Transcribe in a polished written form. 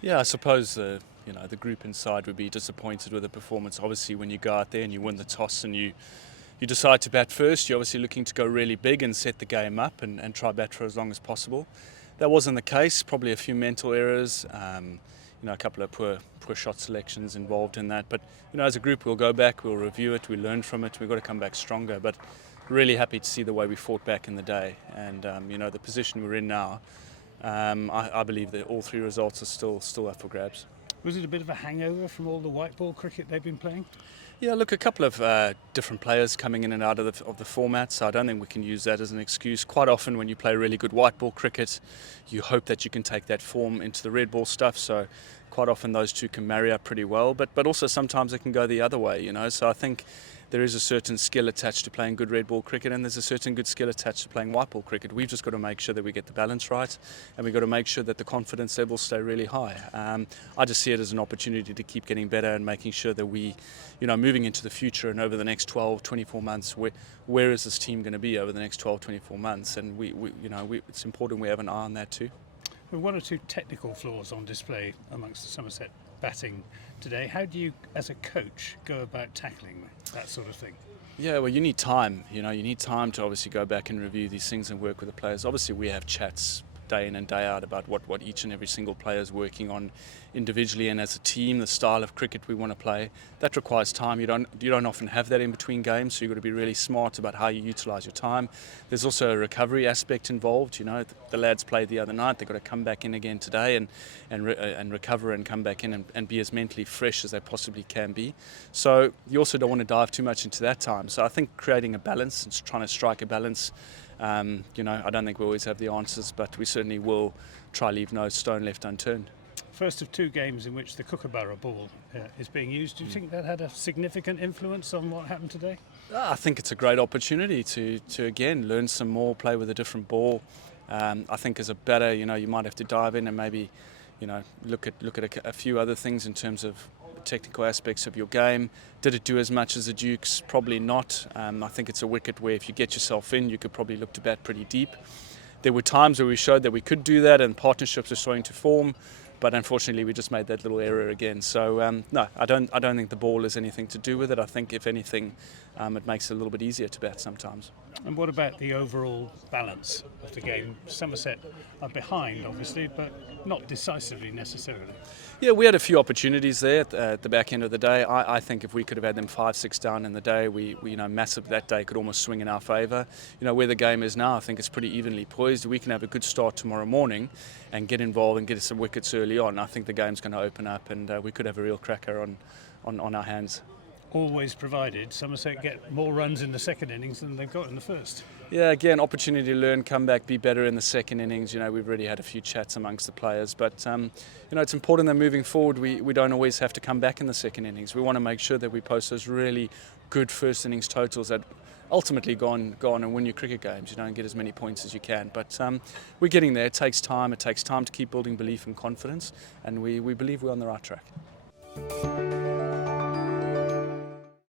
Yeah, I suppose the group inside would be disappointed with the performance. Obviously, when you go out there and you win the toss and you decide to bat first, you're obviously looking to go really big and set the game up and try bat for as long as possible. That wasn't the case. Probably a few mental errors, a couple of poor shot selections involved in that. But as a group, we'll go back, we'll review it, we learn from it. We've got to come back stronger. But really happy to see the way we fought back in the day, and the position we're in now. I believe that all three results are still up for grabs. Was it a bit of a hangover from all the white ball cricket they've been playing? Yeah, look, a couple of different players coming in and out of the format, so I don't think we can use that as an excuse. Quite often when you play really good white ball cricket, you hope that you can take that form into the red ball stuff, so quite often those two can marry up pretty well, but also sometimes it can go the other way, so I think there is a certain skill attached to playing good red ball cricket, and there's a certain good skill attached to playing white ball cricket. We've just got to make sure that we get the balance right, and we've got to make sure that the confidence levels stay really high. I just see it as an opportunity to keep getting better and making sure that we, moving into the future and over the next 12, 24 months, where is this team going to be over the next 12, 24 months? And it's important we have an eye on that too. Well, one or two technical flaws on display amongst the Somerset batting today. How do you, as a coach, go about tackling that sort of thing? Yeah, well, you need time. You need time to obviously go back and review these things and work with the players. Obviously, we have chats day in and day out about what each and every single player is working on individually and as a team, the style of cricket we want to play. That requires time. You don't often have that in between games, so you've got to be really smart about how you utilise your time. There's also a recovery aspect involved. The lads played the other night. They've got to come back in again today and recover and come back in and be as mentally fresh as they possibly can be. So you also don't want to dive too much into that time. So I think creating a balance and trying to strike a balance. I don't think we always have the answers, but we certainly will try leave no stone left unturned. First of two games in which the Kookaburra ball is being used. Do you think that had a significant influence on what happened today? I think it's a great opportunity to again learn some more, play with a different ball. I think as a batter, you might have to dive in and maybe, look at a few other things in terms of technical aspects of your game. Did it do as much as the Dukes? Probably not. I think it's a wicket where if you get yourself in, you could probably look to bat pretty deep. There were times where we showed that we could do that and partnerships are starting to form, but unfortunately we just made that little error again. So no, I don't think the ball has anything to do with it. I think if anything, it makes it a little bit easier to bat sometimes. And what about the overall balance of the game? Somerset are behind, obviously, but not decisively necessarily. Yeah, we had a few opportunities there at the back end of the day. I think if we could have had them 5-6 down in the day, we massive that day could almost swing in our favour. Where the game is now, I think it's pretty evenly poised. We can have a good start tomorrow morning and get involved and get some wickets early on. I think the game's going to open up and we could have a real cracker on our hands. Always provided Somerset get more runs in the second innings than they've got in the first. Yeah, again, opportunity to learn, come back, be better in the second innings. We've already had a few chats amongst the players, but it's important that moving forward we don't always have to come back in the second innings. We want to make sure that we post those really good first innings totals that ultimately go on and win your cricket games. And get as many points as you can. But we're getting there. It takes time. It takes time to keep building belief and confidence, and we believe we're on the right track.